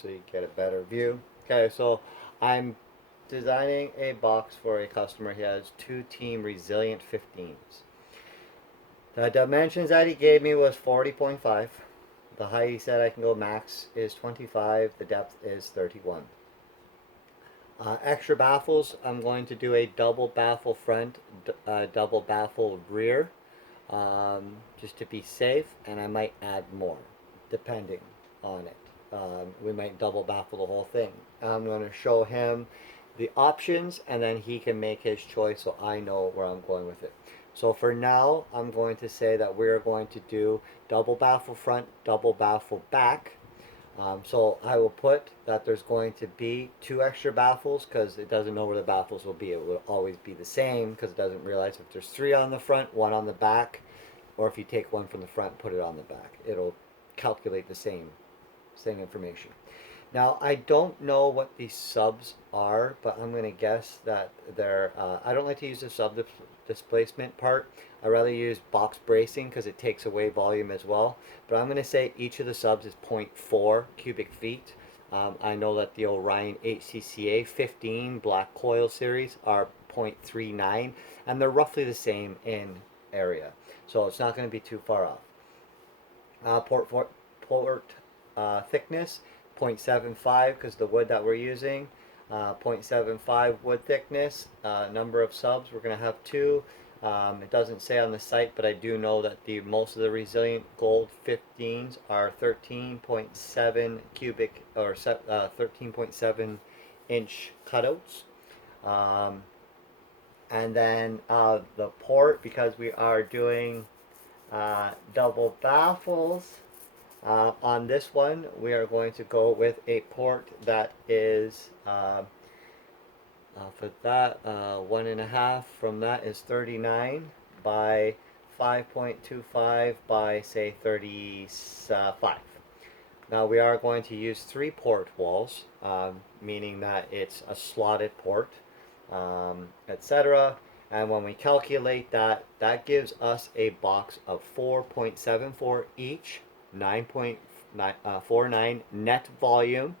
so you get a better view. Okay, so I'm designing a box for a customer. He has two Team Resilient 15s. The dimensions that he gave me was 40.5. The height he said I can go max is 25. The depth is 31. Extra baffles, I'm going to do a double baffle front, double baffle rear, just to be safe, and I might add more, depending on it. We might double baffle the whole thing. I'm going to show him the options, and then he can make his choice so I know where I'm going with it. So for now, I'm going to say that we're going to do double baffle front, double baffle back. So I will put that there's going to be two extra baffles because it doesn't know where the baffles will be. It will always be the same because it doesn't realize if there's three on the front, one on the back, or if you take one from the front and put it on the back. It'll calculate the same information. Now, I don't know what these subs are, but I'm going to guess that they're, I don't like to use the sub displacement part. I rather use box bracing because it takes away volume as well. But I'm going to say each of the subs is 0.4 cubic feet. I know that the Orion HCCA 15 black coil series are 0.39, and they're roughly the same in area. So it's not going to be too far off. Port thickness 0.75 because the wood that we're using, 0.75 wood thickness. Number of subs, we're going to have two. It doesn't say on the site, but I do know that most of the Resilient Gold 15s are 13.7 cubic or 13.7 inch cutouts. And then the port, because we are doing double baffles, on this one, we are going to go with a port that is, for that, 1.5 from that is 39 by 5.25 by, say, 35. Now we are going to use 3 port walls, meaning that it's a slotted port, etc. And when we calculate that, that gives us a box of 4.74 each, 9.49 net volume,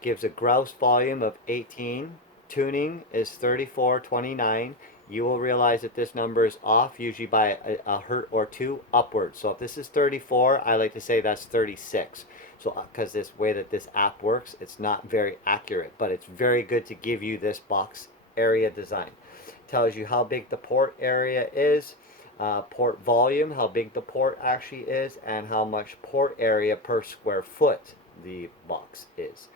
gives a gross volume of 18. Tuning is 34.29. You will realize that this number is off, usually by a hertz or two upwards. So if this is 34, I like to say that's 36. So because this way that this app works, it's not very accurate, but it's very good to give you this box area design. It tells you how big the port area is, port volume, how big the port actually is, and how much port area per square foot the box is.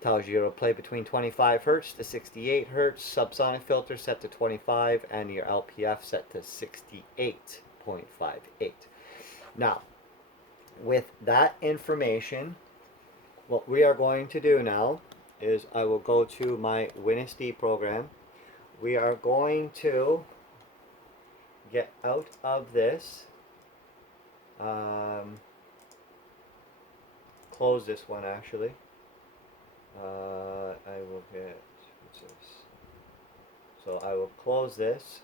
Tells you it'll play between 25 hertz to 68 hertz, subsonic filter set to 25, and your LPF set to 68.58. Now, with that information, what we are going to do now is I will go to my WinSD program. We are going to get out of this, close this one actually. I will get, what's this? So I will close this,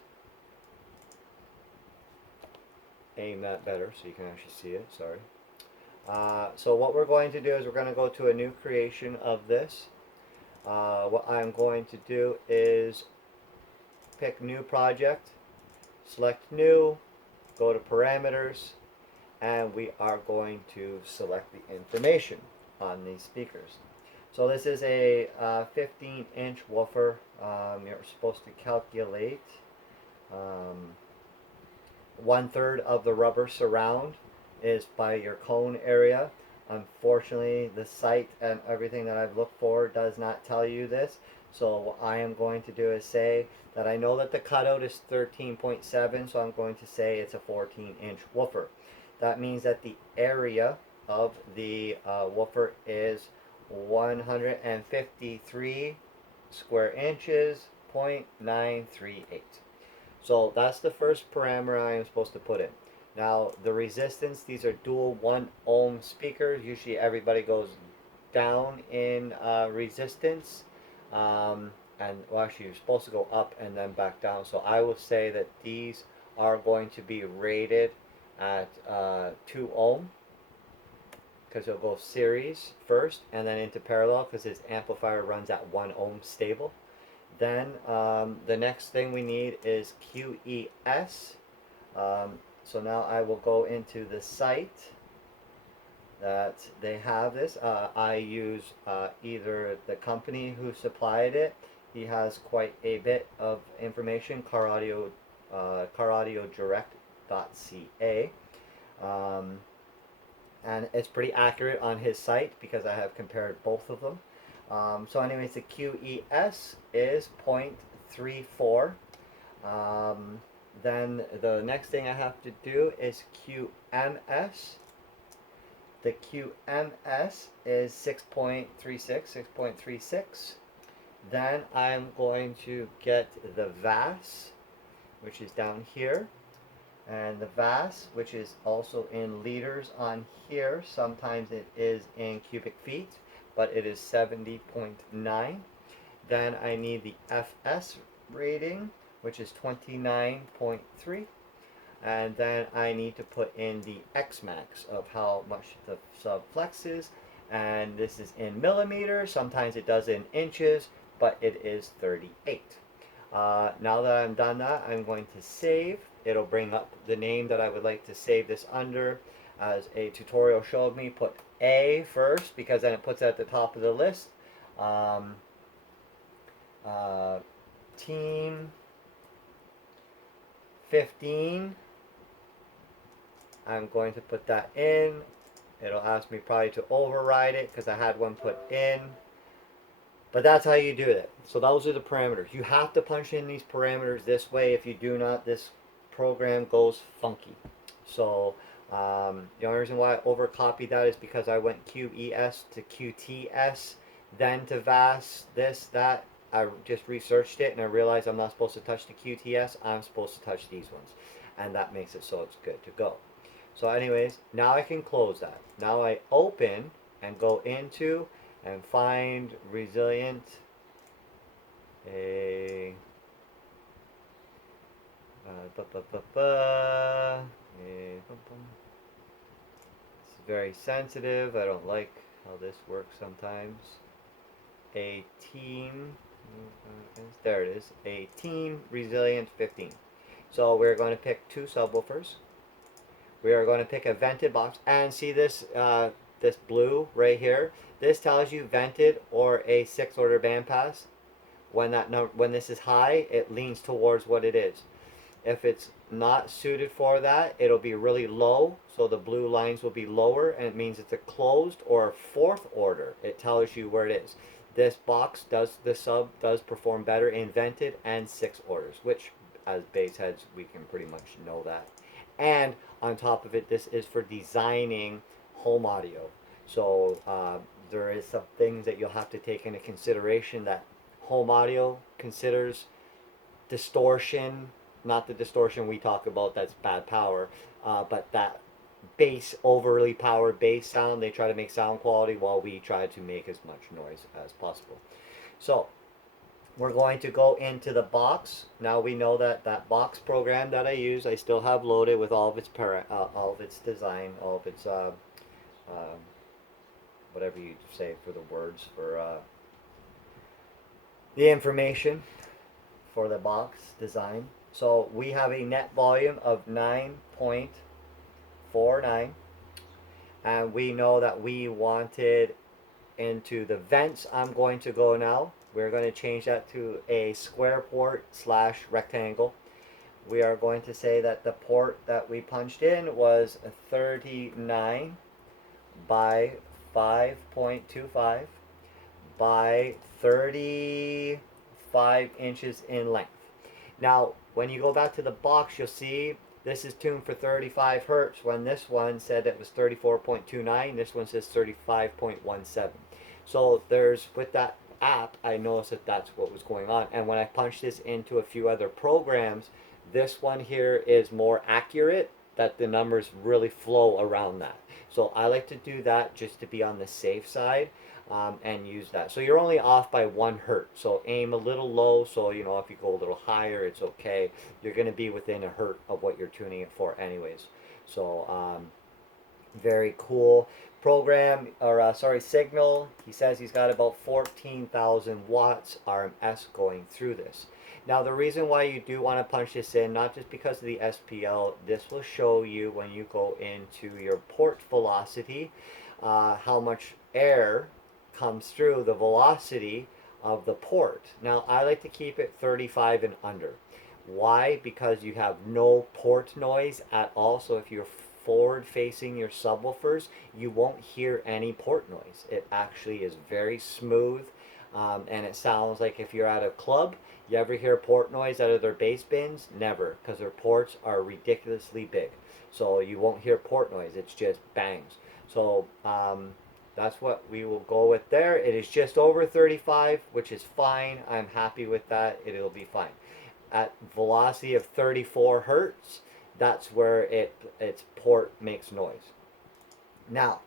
aim that better so you can actually see it, sorry. So what we're going to do is we're going to go to a new creation of this. What I'm going to do is pick new project, select new, go to parameters, and we are going to select the information on these speakers. So this is a 15-inch woofer. You're supposed to calculate 1/3 of the rubber surround is by your cone area. Unfortunately, the site and everything that I've looked for does not tell you this. So what I am going to do is say that I know that the cutout is 13.7, so I'm going to say it's a 14-inch woofer. That means that the area of the woofer is 153 square inches, 0.938. So that's the first parameter I am supposed to put in. Now the resistance, these are dual 1 ohm speakers. Usually everybody goes down in resistance. And well, actually you're supposed to go up and then back down. So I will say that these are going to be rated at 2 ohm. because it'll go series first and then into parallel because his amplifier runs at 1 ohm stable. Then the next thing we need is QES. So now I will go into the site that they have this. I use either the company who supplied it. He has quite a bit of information. CarAudioDirect.ca. And it's pretty accurate on his site because I have compared both of them. So anyways, the QES is 0.34. Then the next thing I have to do is QMS. The QMS is 6.36, 6.36. Then I'm going to get the VAS, which is down here. And the VAS, which is also in liters on here. Sometimes it is in cubic feet, but it is 70.9. Then I need the FS rating, which is 29.3. And then I need to put in the X-max of how much the sub flexes. And this is in millimeters. Sometimes it does in inches, but it is 38. Now that I'm done that, I'm going to save. It'll bring up the name that I would like to save this under. As a tutorial showed me, put A first because then it puts it at the top of the list. Team 15. I'm going to put that in. It'll ask me probably to override it because I had one put in. But that's how you do it. So those are the parameters. You have to punch in these parameters this way. If you do not, this program goes funky. So the only reason why I overcopied that is because I went QES to QTS, then to VAS, this, that. I just researched it and I realized I'm not supposed to touch the QTS. I'm supposed to touch these ones. And that makes it so it's good to go. So anyways, now I can close that. Now I open and go into and find resilient it's very sensitive. I don't like how this works sometimes. A team, there it is, a team resilient 15. So we're going to pick 2 subwoofers. We are going to pick a vented box and see this this blue right here. This tells you vented or a 6th order bandpass. When this is high, it leans towards what it is. If it's not suited for that, it'll be really low. So the blue lines will be lower, and it means it's a closed or 4th order. It tells you where it is. This sub does perform better in vented and 6 orders, which as bass heads we can pretty much know that. And on top of it, this is for designing home audio. So there is some things that you'll have to take into consideration that home audio considers distortion, not the distortion we talk about, that's bad power, but that bass, overly powered bass sound, they try to make sound quality while we try to make as much noise as possible. So we're going to go into the box. Now we know that that box program that I use, I still have loaded with all of its design, all of its whatever you say for the words for the information for the box design. So we have a net volume of 9.49, and we know that we wanted into the vents. I'm going to go now. We're going to change that to a square port / rectangle. We are going to say that the port that we punched in was 39 by 5.25 by 35 inches in length. Now, when you go back to the box, you'll see this is tuned for 35 hertz when this one said it was 34.29. This one says 35.17. So there's, with that app, I noticed that that's what was going on. And when I punched this into a few other programs, this one here is more accurate, that the numbers really flow around that. So I like to do that just to be on the safe side. And use that. So you're only off by 1 hertz. So aim a little low. So if you go a little higher, it's okay. You're going to be within a hertz of what you're tuning it for, anyways. So Very cool program, or sorry, signal. He says he's got about 14,000 watts RMS going through this. Now the reason why you do want to punch this in, not just because of the SPL, this will show you when you go into your port velocity, how much air comes through the velocity of the port. Now I like to keep it 35 and under. Why? Because you have no port noise at all. So if you're forward facing your subwoofers, you won't hear any port noise. It actually is very smooth, and it sounds like if you're at a club, you ever hear port noise out of their bass bins? Never, because their ports are ridiculously big. So you won't hear port noise. It's just bangs. So that's what we will go with there. It is just over 35, which is fine. I'm happy with that. It'll be fine. At velocity of 34 hertz, that's where its port makes noise. Now,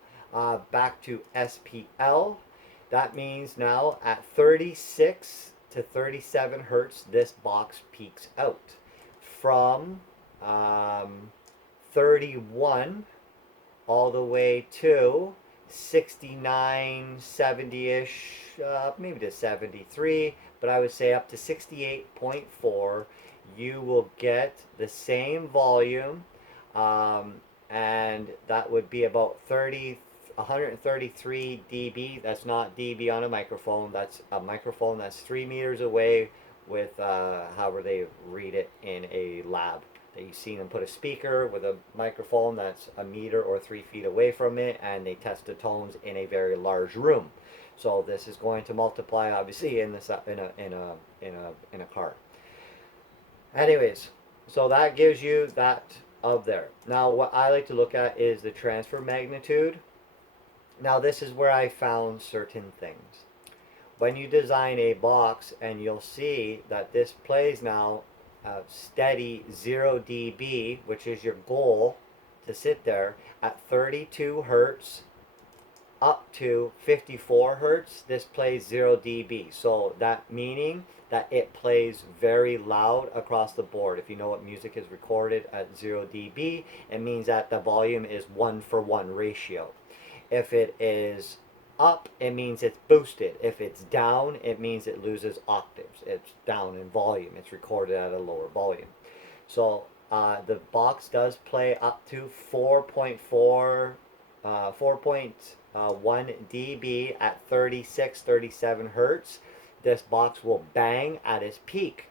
back to SPL. That means now at 36 to 37 hertz, this box peaks out. From 31 all the way to 69, 70-ish, maybe to 73, but I would say up to 68.4, you will get the same volume, and that would be about 133 dB. That's not dB on a microphone. That's a microphone that's 3 meters away with however they read it in a lab. That you've seen them put a speaker with a microphone that's a meter or 3 feet away from it, and they test the tones in a very large room. So this is going to multiply, obviously, in a car. Anyways, so that gives you that of there. Now, what I like to look at is the transfer magnitude. Now, this is where I found certain things. When you design a box, and you'll see that this plays now steady 0 dB, which is your goal to sit there at 32 hertz up to 54 hertz. This plays 0 dB. So that meaning that it plays very loud across the board. If you know what music is recorded at 0 dB, it means that the volume is 1-for-1 ratio. If it is up, it means it's boosted. If it's down, it means it loses octaves. It's down in volume. It's recorded at a lower volume. So the box does play up to 4.1 dB at 36, 37 hertz. This box will bang at its peak.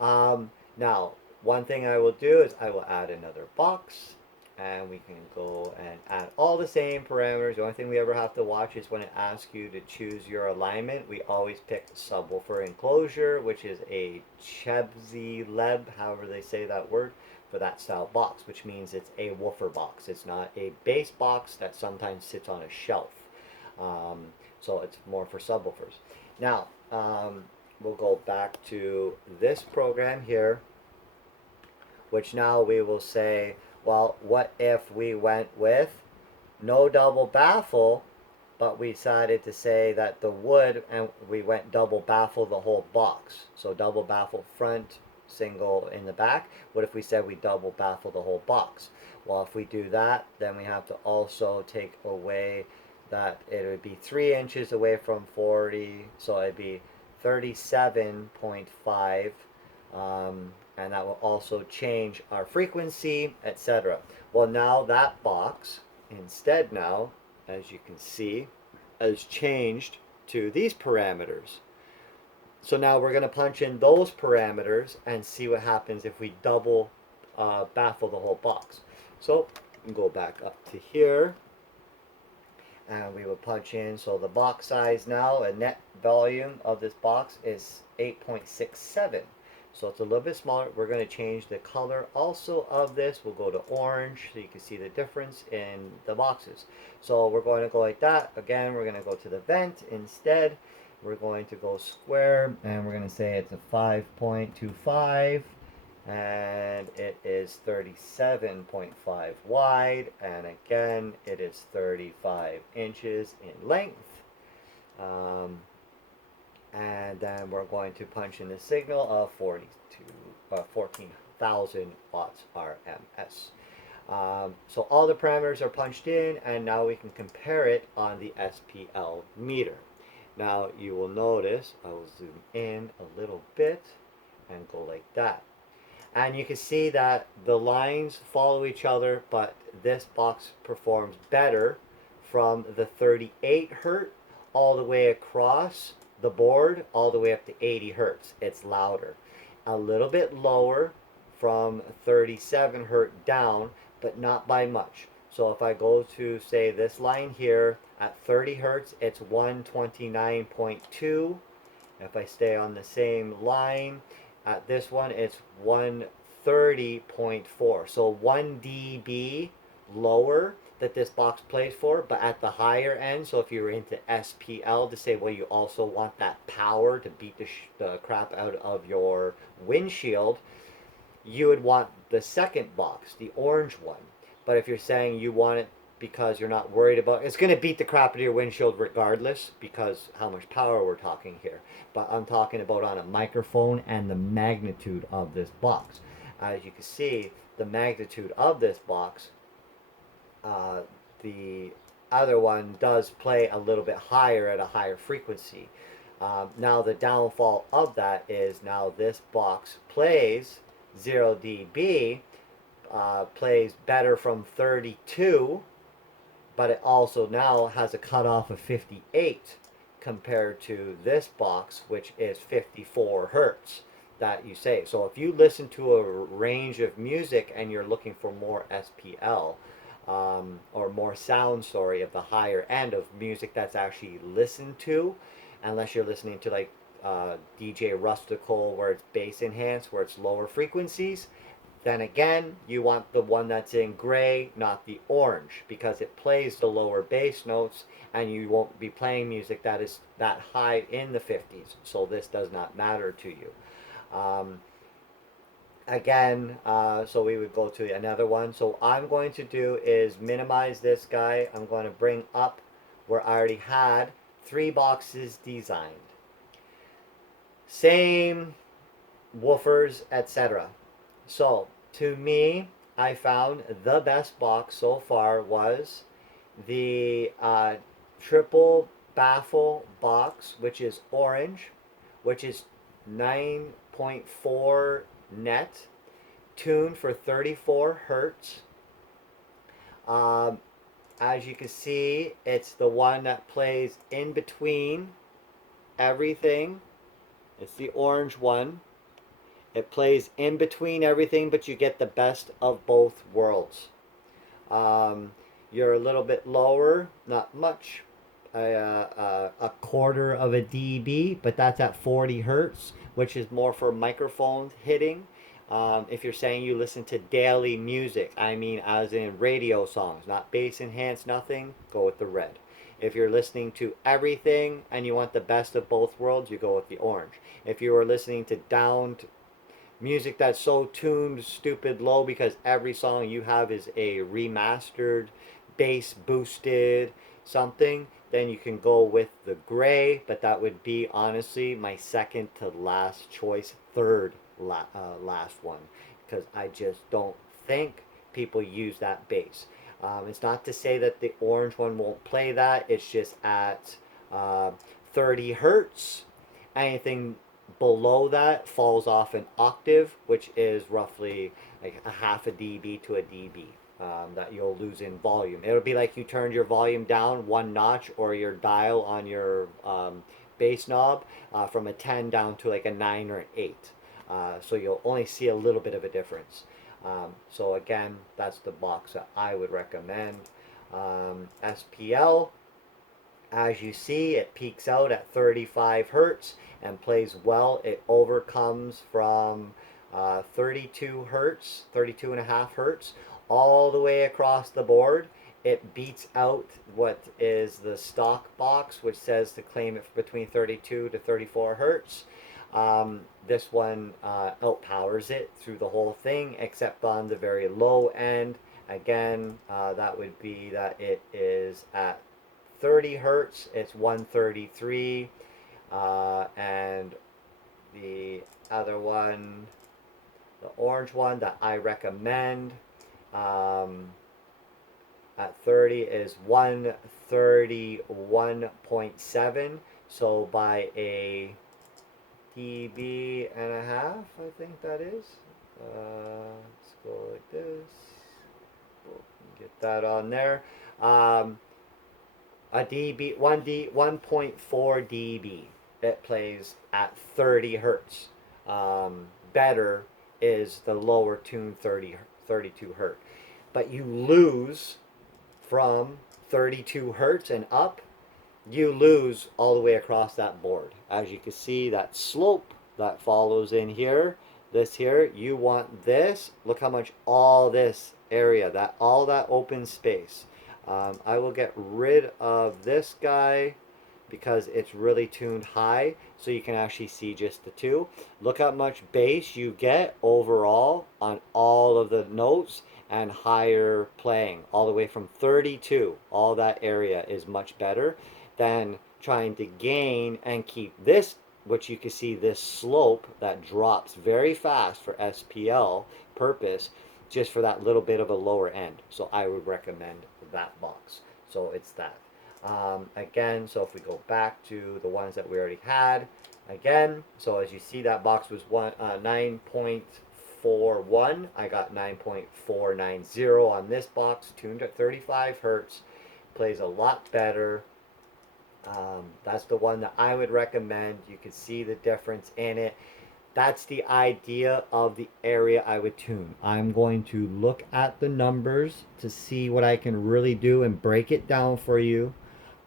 Now, one thing I will do is I will add another box, and we can go and add all the same parameters. The only thing we ever have to watch is when it asks you to choose your alignment. We always pick subwoofer enclosure, which is a Chebzi-Leb, however they say that word, for that style box, which means it's a woofer box. It's not a bass box that sometimes sits on a shelf. So it's more for subwoofers. Now, we'll go back to this program here, which now we will say, well, what if we went with no double baffle, but we decided to say that the wood, and we went double baffle the whole box. So double baffle front, single in the back. What if we said we double baffle the whole box? Well, if we do that, then we have to also take away that it would be 3 inches away from 40, so it'd be 37.5. And that will also change our frequency, etc. Well, now that box, instead now, as you can see, has changed to these parameters. So now we're going to punch in those parameters and see what happens if we double baffle the whole box. So we can go back up to here, and we will punch in, so the box size now, a net volume of this box is 8.67. So it's a little bit smaller. We're going to change the color also of this. We'll go to orange so you can see the difference in the boxes. So we're going to go like that. Again, we're going to go to the vent instead. We're going to go square, and we're going to say it's a 5.25, and it is 37.5 wide, and again, it is 35 inches in length. And then we're going to punch in the signal of 14,000 watts RMS. So all the parameters are punched in, and now we can compare it on the SPL meter. Now you will notice, I will zoom in a little bit and go like that. And you can see that the lines follow each other, but this box performs better from the 38 hertz all the way across the board, all the way up to 80 hertz. It's louder. A little bit lower from 37 hertz down, but not by much. So if I go to, say, this line here at 30 hertz, it's 129.2. If I stay on the same line, at this one, it's 130.4. So 1 dB lower that this box plays for, but at the higher end. So if you're into SPL, to say, well, you also want that power to beat the crap out of your windshield, you would want the second box, the orange one. But if you're saying you want it because you're not worried about it's going to beat the crap out of your windshield regardless, because how much power we're talking here. But I'm talking about on a microphone and the magnitude of this box. As you can see, the magnitude of this box, the other one does play a little bit higher at a higher frequency. Now the downfall of that is now this box plays 0 dB, plays better from 32, but it also now has a cutoff of 58 compared to this box, which is 54 hertz that you say. So if you listen to a range of music and you're looking for more SPL, or more sound, sorry, of the higher end of music that's actually listened to, unless you're listening to like DJ Rustical, where it's bass enhanced, where it's lower frequencies, then again, you want the one that's in gray, not the orange, because it plays the lower bass notes, and you won't be playing music that is that high in the 50s. So this does not matter to you. Again, so we would go to another one. So I'm going to do is minimize this guy. I'm going to bring up where I already had 3 boxes designed. Same woofers, etc. So to me, I found the best box so far was the triple Baffle Box, which is orange, which is 9.4 net, tuned for 34 hertz. As you can see, it's the one that plays in between everything. It's the orange one. It plays in between everything, but you get the best of both worlds. You're a little bit lower, not much, a quarter of a dB, but that's at 40 hertz, which is more for microphones hitting. If you're saying you listen to daily music, I mean as in radio songs, not bass enhanced, nothing, go with the red. If you're listening to everything and you want the best of both worlds, you go with the orange. If you are listening to music that's so tuned stupid low because every song you have is a remastered, bass boosted something, then you can go with the gray, but that would be honestly my second to last choice, third last one, because I just don't think people use that bass. It's not to say that the orange one won't play that, it's just at 30 hertz. Anything below that falls off an octave, which is roughly like a half a dB to a dB that you'll lose in volume. It'll be like you turned your volume down 1 notch, or your dial on your bass knob from a 10 down to like a 9 or an 8. So you'll only see a little bit of a difference. So again, that's the box that I would recommend. SPL, as you see, it peaks out at 35 hertz and plays well. It overcomes from 32 hertz, 32 and a half hertz, all the way across the board. It beats out what is the stock box, which says to claim it between 32 to 34 hertz. This one outpowers it through the whole thing, except on the very low end. Again, that would be that it is at 30 hertz, it's 133, and the other one, the orange one that I recommend, At 30 is 131.7. So by a dB and a half, I think that is. Let's go like this. Get that on there. A dB, 1.4 dB. It plays at 30 hertz. Better is the lower tune 32 hertz. But you lose from 32 hertz and up, you lose all the way across that board. As you can see, that slope that follows in here, this here, you want this. Look how much all this area, all that open space. I will get rid of this guy because it's really tuned high, so you can actually see just the two. Look how much bass you get overall on all of the notes and higher playing, all the way from 32. All that area is much better than trying to gain and keep this, which you can see this slope that drops very fast for SPL purpose, just for that little bit of a lower end. So I would recommend that box. So it's that. Again, so if we go back to the ones that we already had, again, so as you see, that box was 9.41. I got 9.490 on this box, tuned at 35 hertz, plays a lot better. That's the one that I would recommend. You can see the difference in it. That's the idea of the area I would tune. I'm going to look at the numbers to see what I can really do and break it down for you,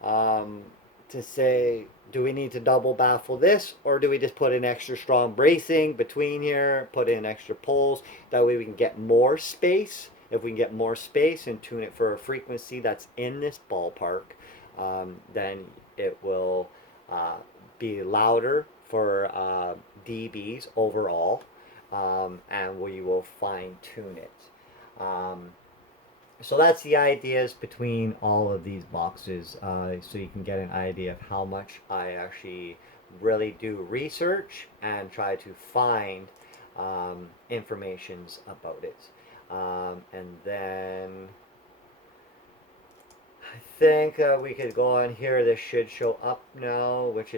to say, do we need to double baffle this, or do we just put in extra strong bracing between here, put in extra poles? That way we can get more space. If we can get more space and tune it for a frequency that's in this ballpark, then it will be louder for dBs overall, and we will fine tune it. So that's the ideas between all of these boxes, so you can get an idea of how much I actually really do research and try to find informations about it. And then I think we could go on here. This should show up now, which is